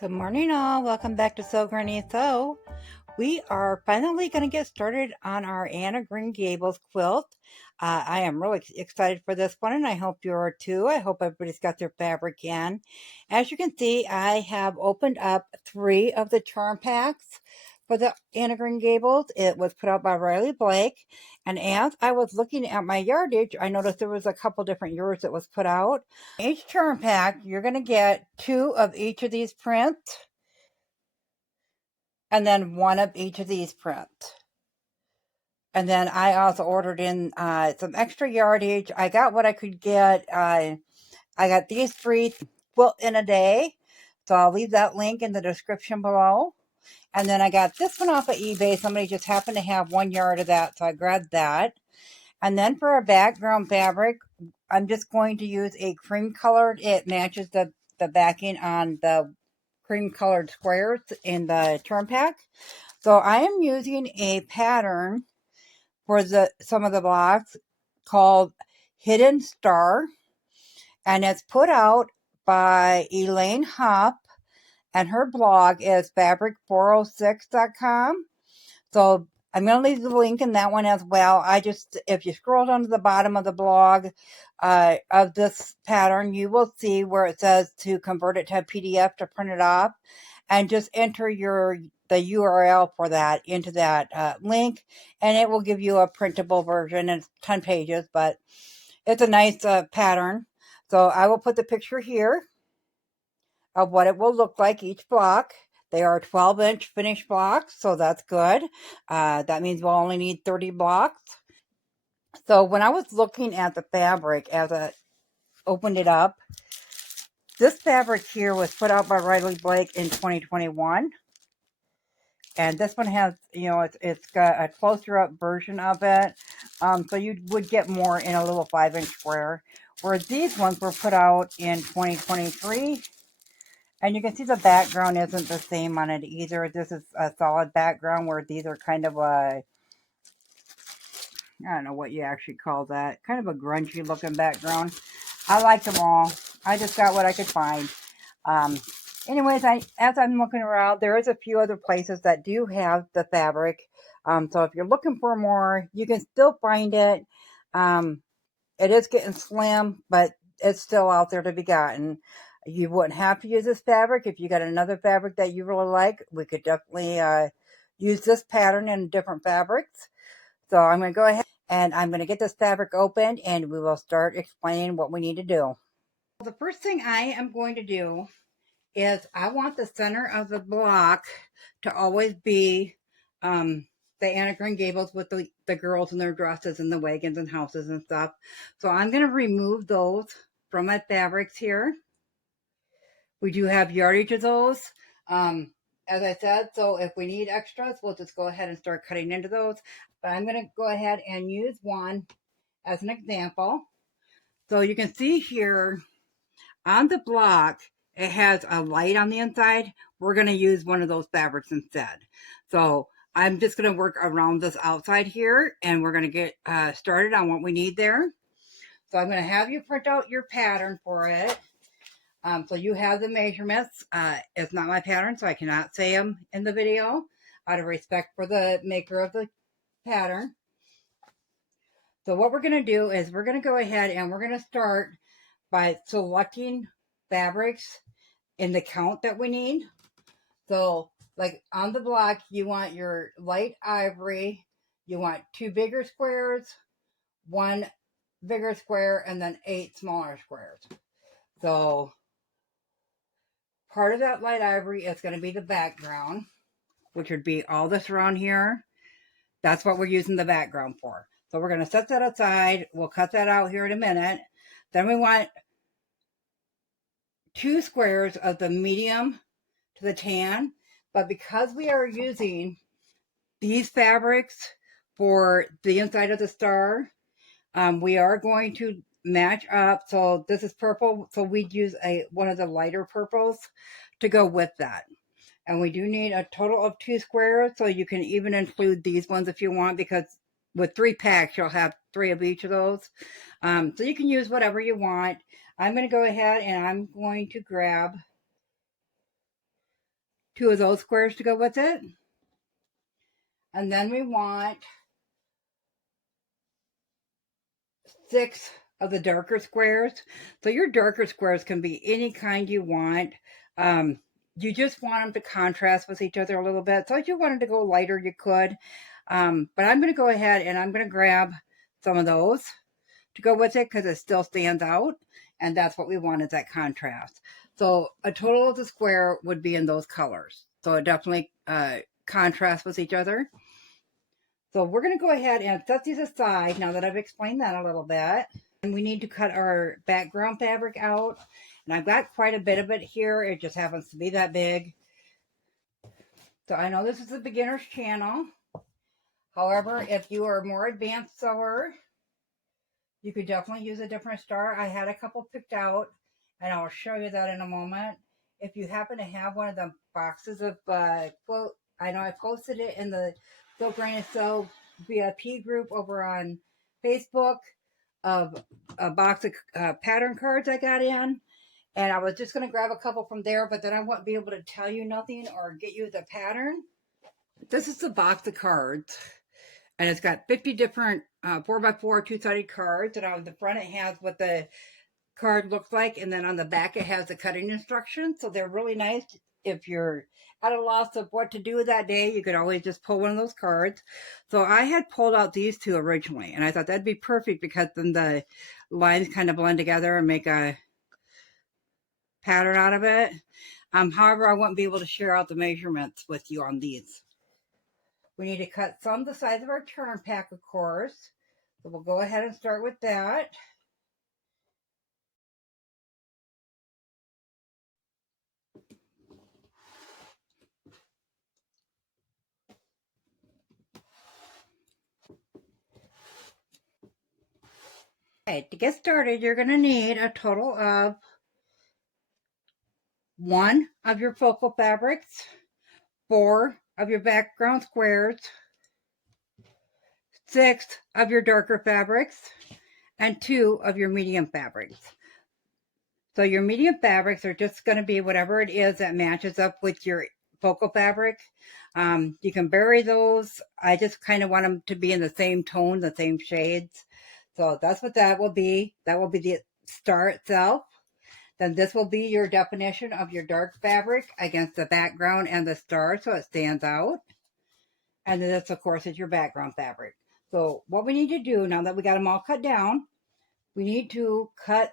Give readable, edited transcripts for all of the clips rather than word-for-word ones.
Good morning, all. Welcome back to SewGrannySew. We are finally going to get started on our Green Gables quilt. I am really excited for this one, and I hope you are too. I hope everybody's got their fabric in. As you can see, I have opened up 3 of the charm packs for the Green Gables. It was put out by Riley Blake, and as I was looking at my yardage, I noticed there was a couple different yards that was put out. Each charm pack, you're going to get 2 of each of these prints, and then 1 of each of these prints. And then I also ordered in some extra yardage. I got what I could get. I got these 3 quilt in a day. So I'll leave that link in the description below. And then I got this one off of eBay. Somebody just happened to have 1 yard of that, so I grabbed that. And then for our background fabric, I'm just going to use a cream colored. It matches the backing on the cream colored squares in the charm pack. So I am using a pattern for some of the blocks called Hidden Star, and it's put out by Elaine Hupp, and her blog is fabric406.com. So I'm going to leave the link in that one as well. If you scroll down to the bottom of the blog of this pattern, you will see where it says to convert it to a PDF to print it off, and just enter the URL for that into that link, and it will give you a printable version. It's 10 pages, but it's a nice pattern. So I will put the picture here of what it will look like each block. They are 12-inch finished blocks, so that's good. That means we'll only need 30 blocks. So when I was looking at the fabric as I opened it up, this fabric here was put out by Riley Blake in 2021. And this one has, it's got a closer up version of it. So you would get more in a little 5-inch square. Whereas these ones were put out in 2023. And you can see the background isn't the same on it either. This is a solid background, where these are kind of I don't know what you actually call that, kind of a grungy looking background. I like them all. I just got what I could find. Anyways, as I'm looking around, there is a few other places that do have the fabric. So if you're looking for more, you can still find it. It is getting slim, but it's still out there to be gotten. You wouldn't have to use this fabric. If you got another fabric that you really like, we could definitely use this pattern in different fabrics. So I'm going to go ahead and I'm going to get this fabric opened, and we will start explaining what we need to do. The first thing I am going to do is I want the center of the block to always be the Green Gables with the girls in their dresses and the wagons and houses and stuff. So I'm going to remove those from my fabrics here. We do have yardage of those. As I said, so if we need extras, we'll just go ahead and start cutting into those. But I'm going to go ahead and use one as an example. So you can see here on the block, it has a light on the inside. We're going to use one of those fabrics instead. So I'm just going to work around this outside here, and we're going to get started on what we need there. So I'm going to have you print out your pattern for it. So you have the measurements. It's not my pattern, so I cannot say them in the video out of respect for the maker of the pattern. So what we're going to do is we're going to go ahead and we're going to start by selecting fabrics in the count that we need. So like on the block, you want your light ivory, you want 2 bigger squares, 1 bigger square, and then 8 smaller squares. So part of that light ivory is going to be the background, which would be all this around here. That's what we're using the background for. So we're going to set that aside. We'll cut that out here in a minute. Then we want 2 squares of the medium to the tan. But because we are using these fabrics for the inside of the star, we are going to match up. So this is purple, so we'd use one of the lighter purples to go with that. And we do need a total of 2 squares, so you can even include these ones if you want, because with 3 packs you'll have 3 of each of those. So you can use whatever you want. I'm going to go ahead and I'm going to grab 2 of those squares to go with it. And then we want 6 of the darker squares. So your darker squares can be any kind you want. You just want them to contrast with each other a little bit. So if you wanted to go lighter, you could. But I'm going to go ahead and I'm going to grab some of those to go with it because it still stands out. And that's what we want, is that contrast. So a total of the square would be in those colors. So it definitely contrasts with each other. So we're going to go ahead and set these aside now that I've explained that a little bit. And we need to cut our background fabric out. And I've got quite a bit of it here. It just happens to be that big. So I know this is a beginner's channel. However, if you are a more advanced sewer, you could definitely use a different star. I had a couple picked out, and I'll show you that in a moment. If you happen to have one of the boxes of quote, I know I posted it in the SewGrannySew VIP group over on Facebook of a box of pattern cards I got in. And I was just going to grab a couple from there, but then I wouldn't be able to tell you nothing or get you the pattern. This is the box of cards. And it's got 50 different 4x4 two-sided cards. And on the front it has what the card looks like. And then on the back it has the cutting instructions. So they're really nice. If you're at a loss of what to do that day, you could always just pull one of those cards. So I had pulled out these two originally. And I thought that'd be perfect because then the lines kind of blend together and make a pattern out of it. However, I won't be able to share out the measurements with you on these. We need to cut some the size of our turn pack, of course. So we'll go ahead and start with that. Okay, to get started, you're going to need a total of 1 of your focal fabrics, 4 of your background squares, 6 of your darker fabrics, and 2 of your medium fabrics. So your medium fabrics are just going to be whatever it is that matches up with your focal fabric. You can vary those. I just kind of want them to be in the same tone, the same shades. So that's what that will be. That will be the star itself. Then this will be your definition of your dark fabric against the background and the star, so it stands out. And then this, of course, is your background fabric. So what we need to do, now that we got them all cut down, we need to cut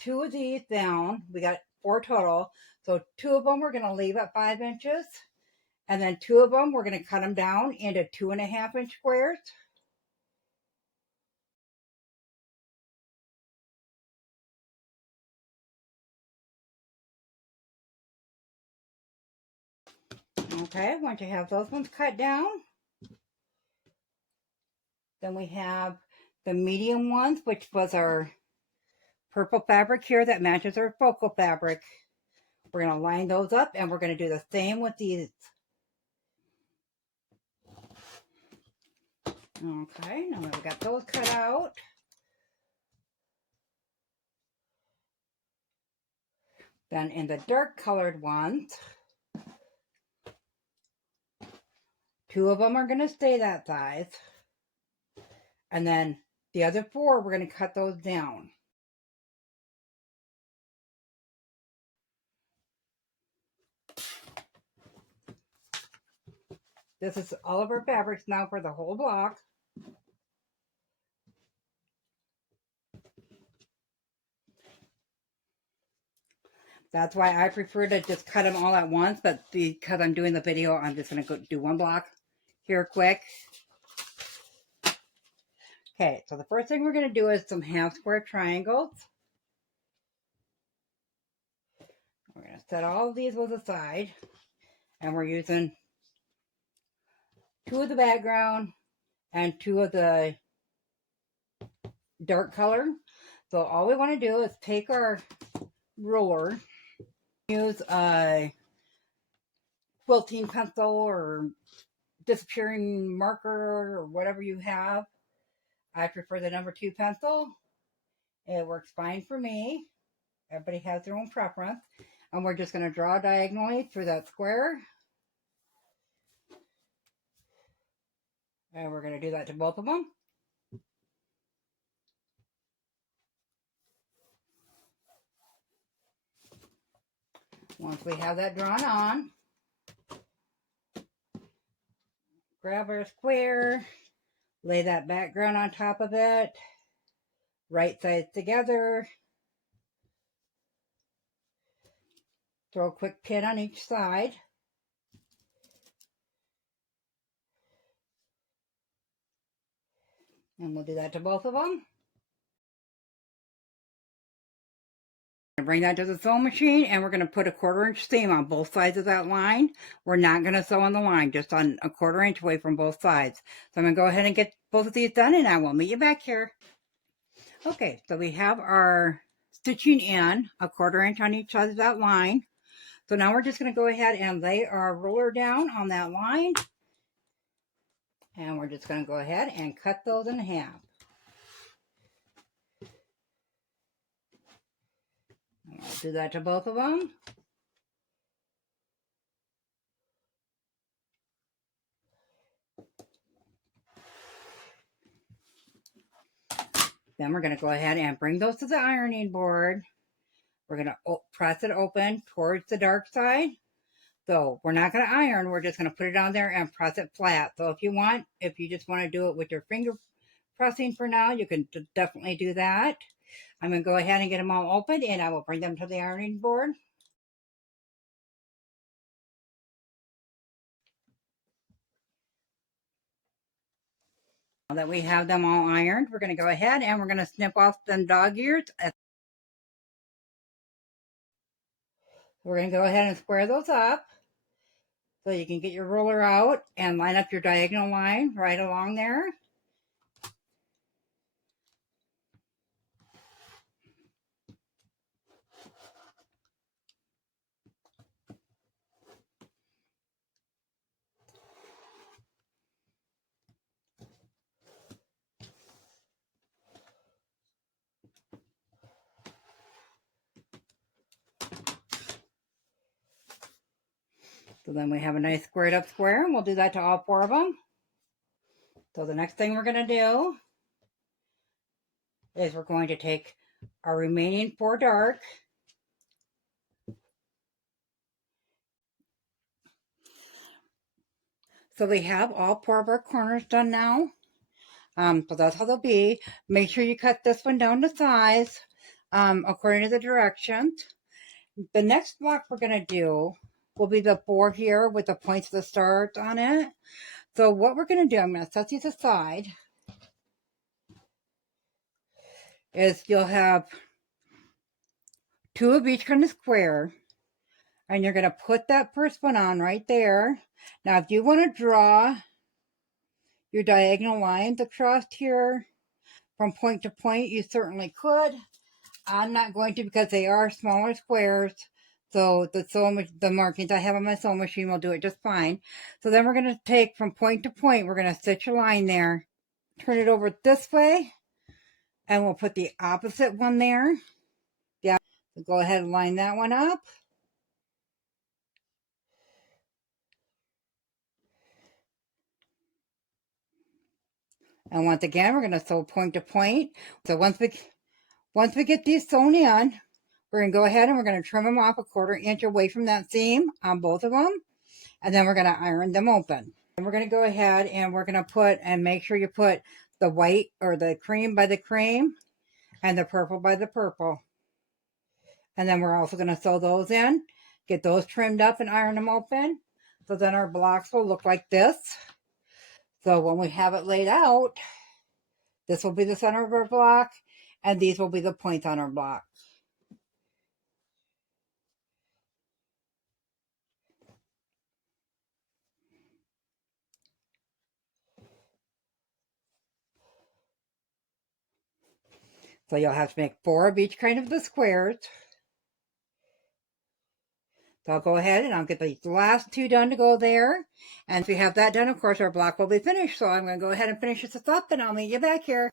2 of these down. We got 4 total. So 2 of them we're going to leave at 5 inches. And then 2 of them, we're going to cut them down into 2.5-inch squares. Okay, once you have those ones cut down, then we have the medium ones, which was our purple fabric here that matches our focal fabric. We're going to line those up, and we're going to do the same with these. Okay, now that we got those cut out, then in the dark colored ones, 2 of them are going to stay that size. And then the other 4, we're going to cut those down. This is all of our fabrics now for the whole block. That's why I prefer to just cut them all at once, but because I'm doing the video, I'm just going to go do one block here quick. Okay, so the first thing we're going to do is some half square triangles. We're going to set all of these with aside, and we're using 2 of the background and 2 of the dark color. So all we want to do is take our ruler, use a quilting pencil or disappearing marker or whatever you have. I prefer the number 2 pencil. It works fine for me. Everybody has their own preference. And we're just going to draw diagonally through that square. And we're going to do that to both of them. Once we have that drawn on, grab our square, lay that background on top of it, right sides together, throw a quick pin on each side. And we'll do that to both of them. Bring that to the sewing machine, and we're going to put a 1/4 inch seam on both sides of that line. We're not going to sew on the line, just on a 1/4 inch away from both sides. So I'm going to go ahead and get both of these done, and I will meet you back here. Okay, so we have our stitching in a 1/4 inch on each side of that line. So now we're just going to go ahead and lay our ruler down on that line, and we're just going to go ahead and cut those in half. I'll do that to both of them. Then we're going to go ahead and bring those to the ironing board. We're going to press it open towards the dark side. So we're not going to iron. We're just going to put it on there and press it flat. So if you just want to do it with your finger pressing for now, you can definitely do that. I'm going to go ahead and get them all open, and I will bring them to the ironing board. Now that we have them all ironed, we're going to go ahead and we're going to snip off them dog ears. We're going to go ahead and square those up so you can get your ruler out and line up your diagonal line right along there. So then we have a nice squared up square, and we'll do that to all 4 of them. So the next thing we're going to do is we're going to take our remaining 4 dark, so we have all 4 of our corners done now. So that's how they'll be. Make sure you cut this one down to size according to the directions. The next block we're going to do will be the 4 here with the points of the stars on it. So what we're going to do, I'm going to set these aside, is you'll have 2 of each kind of square, and you're going to put that first one on right there. Now if you want to draw your diagonal lines across here from point to point, you certainly could. I'm not going to, because they are smaller squares. So the markings I have on my sewing machine will do it just fine. So then we're going to take from point to point, we're going to stitch a line there, turn it over this way, and we'll put the opposite one there. Yeah, so go ahead and line that one up. And once again, we're going to sew point to point. So once we get these sewn in, we're going to go ahead and we're going to trim them off a 1/4 inch away from that seam on both of them. And then we're going to iron them open. And we're going to go ahead and we're going to put, and make sure you put the white or the cream by the cream and the purple by the purple. And then we're also going to sew those in, get those trimmed up and iron them open. So then our blocks will look like this. So when we have it laid out, this will be the center of our block, and these will be the points on our block. So you'll have to make 4 of each kind of the squares. So I'll go ahead and I'll get these last 2 done to go there. And if we have that done, of course, our block will be finished. So I'm going to go ahead and finish this up, and I'll meet you back here.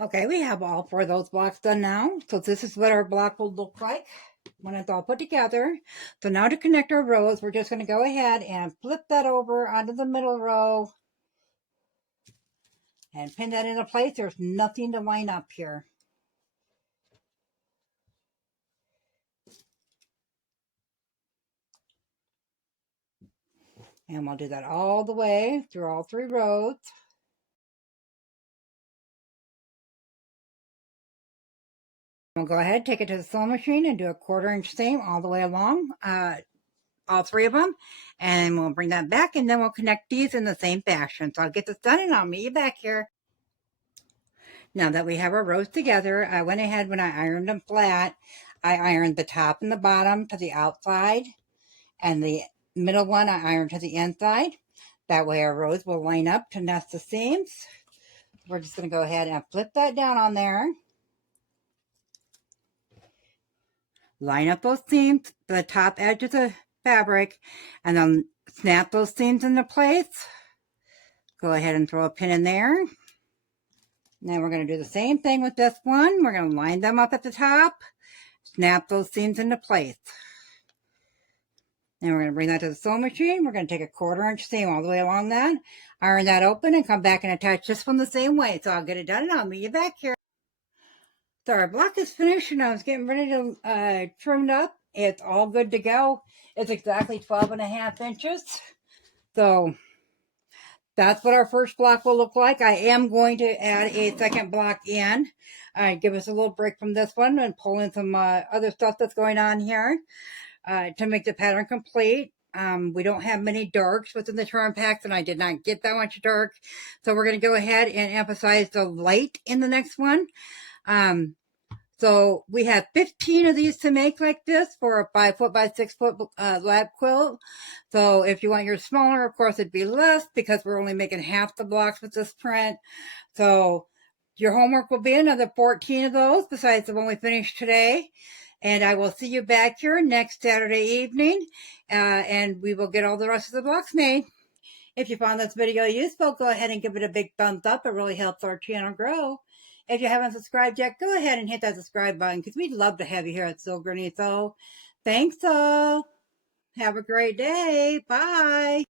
Okay, we have all 4 of those blocks done now. So this is what our block will look like when it's all put together. So now to connect our rows, we're just going to go ahead and flip that over onto the middle row and pin that into place. There's nothing to line up here. And we'll do that all the way through all 3 rows. We'll go ahead, take it to the sewing machine and do a 1/4 inch seam all the way along, all 3 of them. And we'll bring that back and then we'll connect these in the same fashion. So I'll get this done and I'll meet you back here. Now that we have our rows together, I went ahead when I ironed them flat, I ironed the top and the bottom to the outside and the middle one I ironed to the inside. That way our rows will line up to nest the seams. We're just going to go ahead and flip that down on there. Line up those seams to the top edge of the fabric and then snap those seams into place. Go ahead and throw a pin in there. Now we're going to do the same thing with this one. We're going to line them up at the top, snap those seams into place. Then we're going to bring that to the sewing machine. We're going to take a 1/4 inch seam all the way along that, iron that open, and come back and attach this one the same way. So I'll get it done and I'll meet you back here. So our block is finished and I was getting ready to trim it up. It's all good to go. It's exactly 12.5 inches. So that's what our first block will look like. I am going to add a second block in. Give us a little break from this one and pull in some other stuff that's going on here to make the pattern complete. We don't have many darks within the trim packs and I did not get that much dark. So we're going to go ahead and emphasize the light in the next one. So we have 15 of these to make like this for a 5 foot by 6 foot lab quilt. So if you want yours smaller, of course it'd be less because we're only making half the blocks with this print. So your homework will be another 14 of those besides the one we finished today. And I will see you back here next Saturday evening and we will get all the rest of the blocks made. If you found this video useful, go ahead and give it a big thumbs up. It really helps our channel grow. If you haven't subscribed yet, go ahead and hit that subscribe button because we'd love to have you here at SewGrannySew. Thanks all. Have a great day. Bye.